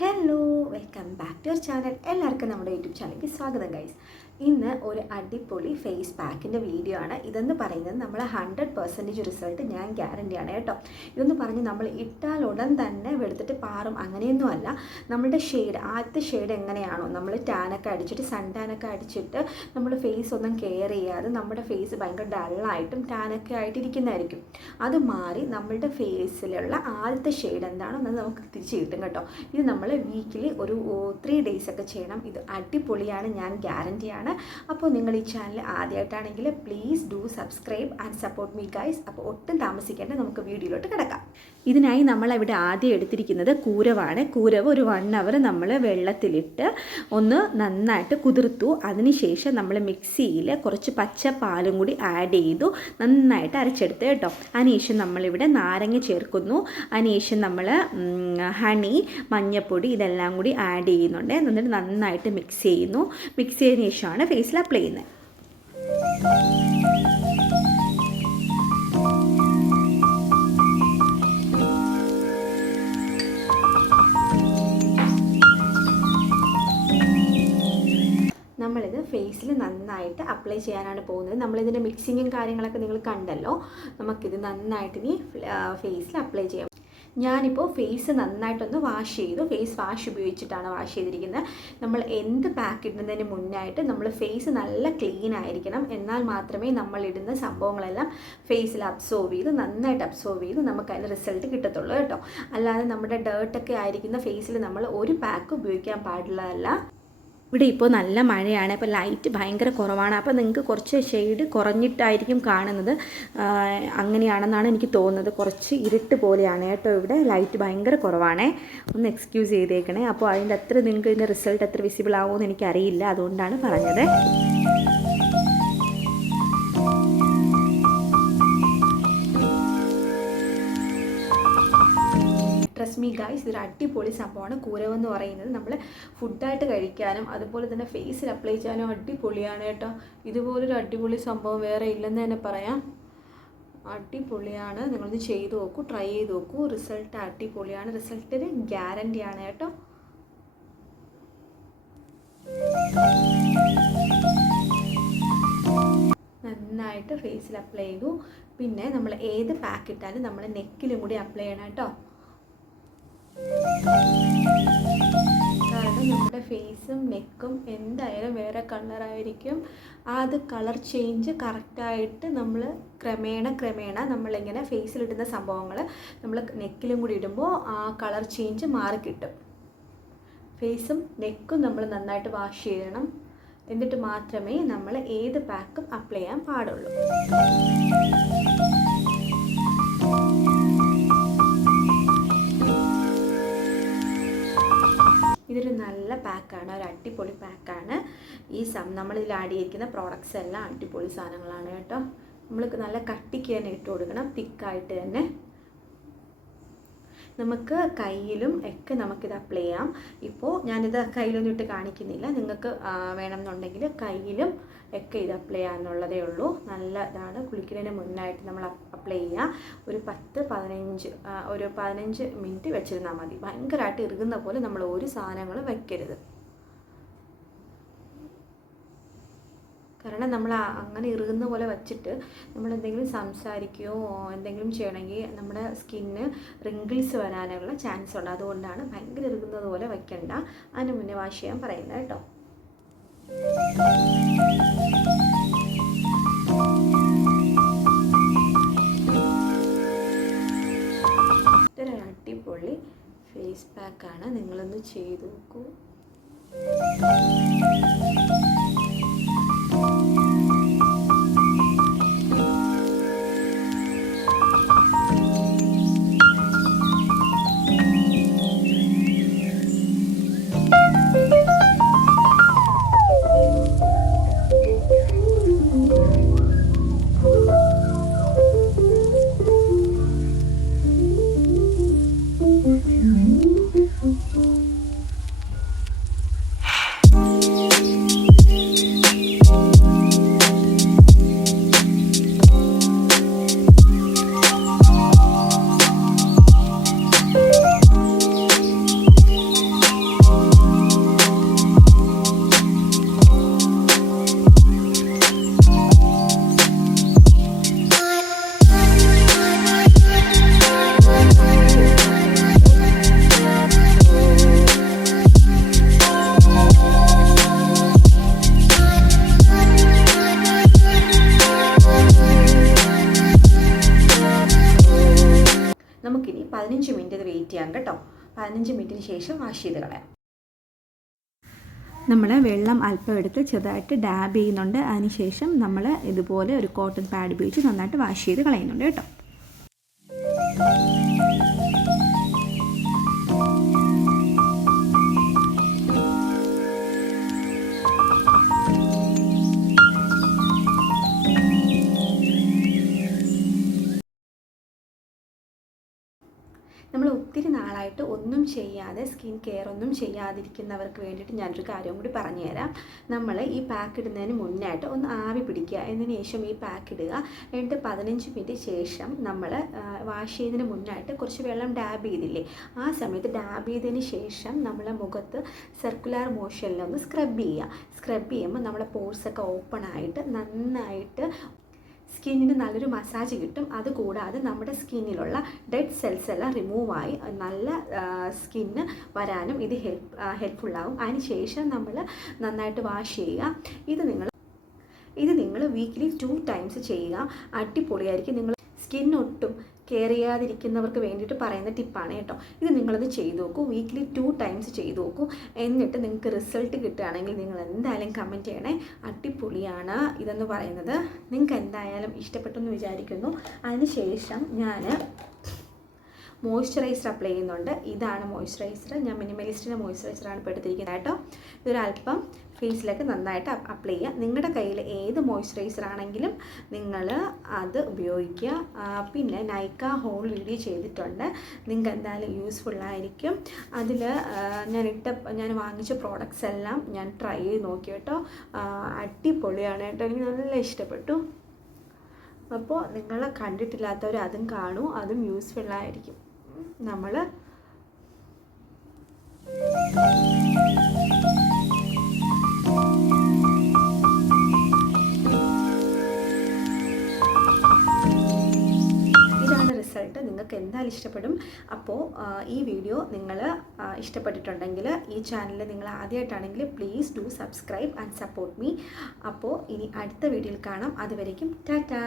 Hello, welcome back to your channel. എല്ലാവർക്കും നമ്മുടെ YouTube ചാനലിലേക്ക് സ്വാഗതം ഗൈസ്. ഇന്ന് ഒരു അടിപൊളി ഫേസ് പാക്കിൻ്റെ വീഡിയോ ആണ്. ഇതെന്ന് പറയുന്നത് നമ്മൾ 100% റിസൾട്ട് ഞാൻ ഗ്യാരണ്ടിയാണ് കേട്ടോ. ഇതെന്ന് പറഞ്ഞ് നമ്മൾ ഇട്ടാൽ ഉടൻ തന്നെ വെളുത്തിട്ട് പാറും അങ്ങനെയൊന്നുമല്ല. നമ്മളുടെ ഷെയ്ഡ്, ആദ്യത്തെ ഷെയ്ഡ് എങ്ങനെയാണോ, നമ്മൾ ടാനൊക്കെ അടിച്ചിട്ട് സൺ ടാനൊക്കെ അടിച്ചിട്ട് നമ്മൾ ഫേസ് ഒന്നും കെയർ ചെയ്യാതെ നമ്മുടെ ഫേസ് ഭയങ്കര ഡള്ളായിട്ടും ടാനൊക്കെ ആയിട്ടിരിക്കുന്നതായിരിക്കും. അത് മാറി നമ്മളുടെ ഫേസിലുള്ള ആദ്യത്തെ ഷെയ്ഡ് എന്താണോ അത് നമുക്ക് തിരിച്ച് കിട്ടും കേട്ടോ. ഇത് നമ്മൾ വീക്കിലി ഒരു 3 days ഒക്കെ ചെയ്യണം. ഇത് അടിപൊളിയാണ്, ഞാൻ ഗ്യാരണ്ടിയാണ്. അപ്പോൾ നിങ്ങൾ ഈ ചാനൽ ആദ്യമായിട്ടാണെങ്കിൽ please do subscribe and support me guys. അപ്പോൾ ഒട്ടും താമസിക്കേണ്ട നമുക്ക് വീഡിയോയിലോട്ട് കിടക്കാം. ഇതിനായി നമ്മളിവിടെ ആദ്യം എടുത്തിരിക്കുന്നത് കൂരവാണ്. കൂരവ് ഒരു 1 hour നമ്മൾ വെള്ളത്തിലിട്ട് ഒന്ന് നന്നായിട്ട് കുതിർത്തു. അതിനുശേഷം നമ്മൾ മിക്സിയിൽ കുറച്ച് പച്ചപ്പാലും കൂടി ആഡ് ചെയ്തു നന്നായിട്ട് അരച്ചെടുത്ത് കേട്ടോ. അതിനുശേഷം നമ്മളിവിടെ നാരങ്ങ ചേർക്കുന്നു. അതിനുശേഷം നമ്മൾ ഹണി, മഞ്ഞൾപ്പൊടി ഇതെല്ലാം കൂടി ആഡ് ചെയ്യുന്നുണ്ട്. എന്നിട്ട് നന്നായിട്ട് മിക്സ് ചെയ്യുന്നു. മിക്സ് ചെയ്തതിന് ശേഷമാണ് ഫേസിൽ അപ്ലൈ ചെയ്യുന്നത്. നമ്മളിത് ഫേസിൽ നന്നായിട്ട് അപ്ലൈ ചെയ്യാനാണ് പോകുന്നത്. നമ്മളിതിൻ്റെ മിക്സിങ്ങും കാര്യങ്ങളൊക്കെ നിങ്ങൾ കണ്ടല്ലോ. നമുക്കിത് നന്നായിട്ട് ഇനി ഫേസിൽ അപ്ലൈ ചെയ്യാം. ഞാനിപ്പോൾ ഫേസ് നന്നായിട്ടൊന്ന് വാഷ് ചെയ്തു. ഫേസ് വാഷ് ഉപയോഗിച്ചിട്ടാണ് വാഷ് ചെയ്തിരിക്കുന്നത്. നമ്മൾ എന്ത് പാക്ക് ഇടുന്നതിന് മുന്നായിട്ട് നമ്മൾ ഫേസ് നല്ല ക്ലീൻ ആയിരിക്കണം. എന്നാൽ മാത്രമേ നമ്മളിടുന്ന സംഭവങ്ങളെല്ലാം ഫേസിൽ നന്നായിട്ട് അബ്സോർവ് ചെയ്ത് നമുക്ക് അതിന് റിസൾട്ട് കിട്ടത്തുള്ളൂ കേട്ടോ. അല്ലാതെ നമ്മുടെ ഡേർട്ടൊക്കെ ആയിരിക്കുന്ന ഫേസിൽ നമ്മൾ ഒരു പാക്ക് ഉപയോഗിക്കാൻ പാടുള്ളതല്ല. ഇവിടെ ഇപ്പോൾ നല്ല മഴയാണ്. അപ്പോൾ ലൈറ്റ് ഭയങ്കര കുറവാണ്. അപ്പോൾ നിങ്ങൾക്ക് കുറച്ച് ഷെയ്ഡ് കുറഞ്ഞിട്ടായിരിക്കും കാണുന്നത്. അങ്ങനെയാണെന്നാണ് എനിക്ക് തോന്നുന്നത്. കുറച്ച് ഇരുട്ട് പോലെയാണ് കേട്ടോ. ഇവിടെ ലൈറ്റ് ഭയങ്കര കുറവാണേ, ഒന്ന് എക്സ്ക്യൂസ് ചെയ്തേക്കണേ. അപ്പോൾ അതിൻ്റെ അത്ര നിങ്ങൾക്ക് ഇതിൻ്റെ റിസൾട്ട് എത്ര വിസിബിൾ ആവുമെന്ന് എനിക്കറിയില്ല, അതുകൊണ്ടാണ് പറഞ്ഞത്. ട്രസ്റ്റ് മീ ഗൈസ്, ഇതൊരു അടിപൊളി സംഭവമാണ്. കൂരവെന്ന് പറയുന്നത് നമ്മൾ ഫുഡായിട്ട് കഴിക്കാനും അതുപോലെ തന്നെ ഫേസിൽ അപ്ലൈ ചെയ്യാനും അടിപൊളിയാണ് കേട്ടോ. ഇതുപോലൊരു അടിപൊളി സംഭവം വേറെ ഇല്ലെന്ന് തന്നെ പറയാം. അടിപൊളിയാണ്. നിങ്ങളൊന്ന് ചെയ്ത് നോക്കൂ, ട്രൈ ചെയ്ത് നോക്കൂ. റിസൾട്ട് അടിപൊളിയാണ്. റിസൾട്ടിന് ഗ്യാരണ്ടിയാണ് കേട്ടോ. നന്നായിട്ട് ഫേസിൽ അപ്ലൈ ചെയ്തു. പിന്നെ നമ്മൾ ഏത് പാക്ക് ഇട്ടാലും നമ്മൾ നെക്കിലും കൂടി അപ്ലൈ ചെയ്യണം കേട്ടോ. കാരണം നമ്മുടെ ഫേസും നെക്കും എന്തായാലും വേറെ കളറായിരിക്കും. അത് കളർ ചേഞ്ച് കറക്റ്റായിട്ട് നമ്മൾ ക്രമേണ നമ്മളിങ്ങനെ ഫേസിലിടുന്ന സംഭവങ്ങൾ നമ്മൾ നെക്കിലും കൂടി ഇടുമ്പോൾ ആ കളർ ചേഞ്ച് മാറിക്കിട്ടും. ഫേസും നെക്കും നമ്മൾ നന്നായിട്ട് വാഷ് ചെയ്യണം. എന്നിട്ട് മാത്രമേ നമ്മൾ ഏത് പാക്കും അപ്ലൈ ചെയ്യാൻ പാടുള്ളൂ. ഇതൊരു നല്ല പാക്കാണ്, ഒരു അടിപൊളി പാക്കാണ്. നമ്മളിതിൽ ആഡ് ചെയ്തിരിക്കുന്ന പ്രോഡക്റ്റ്സ് എല്ലാം അടിപൊളി സാധനങ്ങളാണ് കേട്ടോ. നമ്മൾക്ക് നല്ല കട്ടിക്ക് തന്നെ ഇട്ട് കൊടുക്കണം, തിക്കായിട്ട് തന്നെ. നമുക്ക് കയ്യിലും ഒക്കെ നമുക്കിത് അപ്ലൈ ചെയ്യാം. ഇപ്പോൾ ഞാനിത് കയ്യിലൊന്നും ഇട്ട് കാണിക്കുന്നില്ല. നിങ്ങൾക്ക് വേണമെന്നുണ്ടെങ്കിൽ കയ്യിലും ഒക്കെ ഇത് അപ്ലൈ ചെയ്യാനുള്ളതേ ഉള്ളൂ. നല്ല ഇതാണ്. കുളിക്കുന്നതിന് മുന്നായിട്ട് നമ്മൾ അപ്ലൈ ചെയ്യുക. ഒരു 15 മിനിറ്റ് വെച്ചിരുന്നാൽ മതി. ഭയങ്കരമായിട്ട് ഇറുകുന്ന പോലെ നമ്മൾ ഒരു സാധനങ്ങളും വയ്ക്കരുത്. കാരണം നമ്മൾ അങ്ങനെ ഇറുകുന്ന പോലെ വച്ചിട്ട് നമ്മൾ എന്തെങ്കിലും സംസാരിക്കുകയോ എന്തെങ്കിലും ചെയ്യണമെങ്കിൽ നമ്മുടെ സ്കിന്ന് റിങ്കിൾസ് വരാനുള്ള ചാൻസ് ഉണ്ട്. അതുകൊണ്ടാണ് ഭയങ്കര ഇറുകുന്നത് പോലെ വയ്ക്കണ്ട. അതിന് മുന്നേ വാഷ് ചെയ്യാൻ പറയുന്നത് കേട്ടോ. ഇതൊരു അടിപൊളി ഫേസ് പാക്കാണ്. നിങ്ങളൊന്ന് ചെയ്ത് നോക്കൂ. 15 മിനിറ്റിന് ശേഷം വാഷ് ചെയ്ത് കളയാം. നമ്മൾ വെള്ളം അല്പം എടുത്ത് ചെറുതായിട്ട് ഡാബ് ചെയ്യുന്നുണ്ട്. അതിനുശേഷം നമ്മൾ ഇതുപോലെ ഒരു കോട്ടൺ പാഡ് ഉപയോഗിച്ച് നന്നായിട്ട് വാഷ് ചെയ്ത് കളയുന്നുണ്ട് കേട്ടോ. നമ്മൾ ഒത്തിരി നാളായിട്ട് ഒന്നും ചെയ്യാതെ സ്കിൻ കെയർ ഒന്നും ചെയ്യാതിരിക്കുന്നവർക്ക് വേണ്ടിയിട്ട് ഞാനൊരു കാര്യം കൂടി പറഞ്ഞുതരാം. നമ്മൾ ഈ പാക്ക് ഇടുന്നതിന് മുന്നായിട്ട് ഒന്ന് ആവി പിടിക്കുക. അതിന് ശേഷം ഈ പാക്ക് ഇടുക. എന്നിട്ട് 15 മിനിറ്റ് ശേഷം നമ്മൾ വാഷ് ചെയ്തതിന് മുന്നായിട്ട് കുറച്ച് വെള്ളം ഡാബ് ചെയ്തില്ലേ, ആ സമയത്ത് ഡാബ് ചെയ്തതിന് ശേഷം നമ്മളെ മുഖത്ത് സർക്കുലർ മോഷനിലൊന്ന് സ്ക്രബ് ചെയ്യുക. സ്ക്രബ് ചെയ്യുമ്പോൾ നമ്മളെ പോർസൊക്കെ ഓപ്പൺ ആയിട്ട് നന്നായിട്ട് സ്കിന്നിന് നല്ലൊരു മസാജ് കിട്ടും. അതുകൂടാതെ നമ്മുടെ സ്കിന്നിലുള്ള ഡെഡ് സെൽസ് എല്ലാം റിമൂവായി നല്ല സ്കിന്ന് വരാനും ഇത് ഹെൽപ്ഫുള്ളാകും. അതിന് ശേഷം നമ്മൾ നന്നായിട്ട് വാഷ് ചെയ്യുക. ഇത് നിങ്ങൾ വീക്കിലി 2 ടൈംസ് ചെയ്യുക. അടിപൊളിയായിരിക്കും. നിങ്ങൾ സ്കിൻ ഒട്ടും കെയർ ചെയ്യാതിരിക്കുന്നവർക്ക് വേണ്ടിയിട്ട് പറയുന്ന ടിപ്പാണ് കേട്ടോ. ഇത് നിങ്ങളത് ചെയ്ത് നോക്കൂ. വീക്കിലി 2 ടൈംസ് ചെയ്ത് നോക്കൂ. എന്നിട്ട് നിങ്ങൾക്ക് റിസൾട്ട് കിട്ടുകയാണെങ്കിൽ നിങ്ങൾ എന്തായാലും കമൻറ്റ് ചെയ്യണേ. അടിപൊളിയാണ് ഇതെന്ന് പറയുന്നത്. നിങ്ങൾക്ക് എന്തായാലും ഇഷ്ടപ്പെട്ടെന്ന് വിചാരിക്കുന്നു. അതിന് ശേഷം ഞാൻ മോയ്സ്ചറൈസർ അപ്ലൈ ചെയ്യുന്നുണ്ട്. ഇതാണ് മോയ്സ്ചറൈസർ. ഞാൻ മിനിമലിസ്റ്റിൻ്റെ മോയ്സ്ചറൈസറാണ് ഇപ്പോൾ എടുത്തിരിക്കുന്നത് കേട്ടോ. ഇതൊരല്പം ഫേസിലേക്ക് നന്നായിട്ട് അപ്ലൈ ചെയ്യുക. നിങ്ങളുടെ കയ്യിൽ ഏത് മോയ്സ്ചറൈസർ ആണെങ്കിലും നിങ്ങൾ അത് ഉപയോഗിക്കുക. പിന്നെ നൈക്ക ഹോൾ വീഡിയോ ചെയ്തിട്ടുണ്ട്. നിങ്ങൾക്ക് എന്തായാലും യൂസ്ഫുള്ളായിരിക്കും. അതിൽ ഞാൻ വാങ്ങിച്ച പ്രോഡക്റ്റ്സ് എല്ലാം ഞാൻ ട്രൈ ചെയ്ത് നോക്കി കേട്ടോ. അടിപൊളിയാണ് കേട്ടോ. എനിക്ക് നല്ല ഇഷ്ടപ്പെട്ടു. അപ്പോൾ നിങ്ങൾ കണ്ടിട്ടില്ലാത്തവർ അതും കാണൂ. അതും യൂസ്ഫുള്ളായിരിക്കും. നമ്മൾ റിസൾട്ട് നിങ്ങൾക്ക് എന്തായാലും ഇഷ്ടപ്പെടും. അപ്പോൾ ഈ വീഡിയോ നിങ്ങൾ ഇഷ്ടപ്പെട്ടിട്ടുണ്ടെങ്കിൽ ഈ ചാനൽ നിങ്ങൾ ആദ്യമായിട്ടാണെങ്കിൽ please do subscribe and support me. അപ്പോൾ ഇനി അടുത്ത വീഡിയോയിൽ കാണാം. അതുവരേക്കും ടാറ്റാ.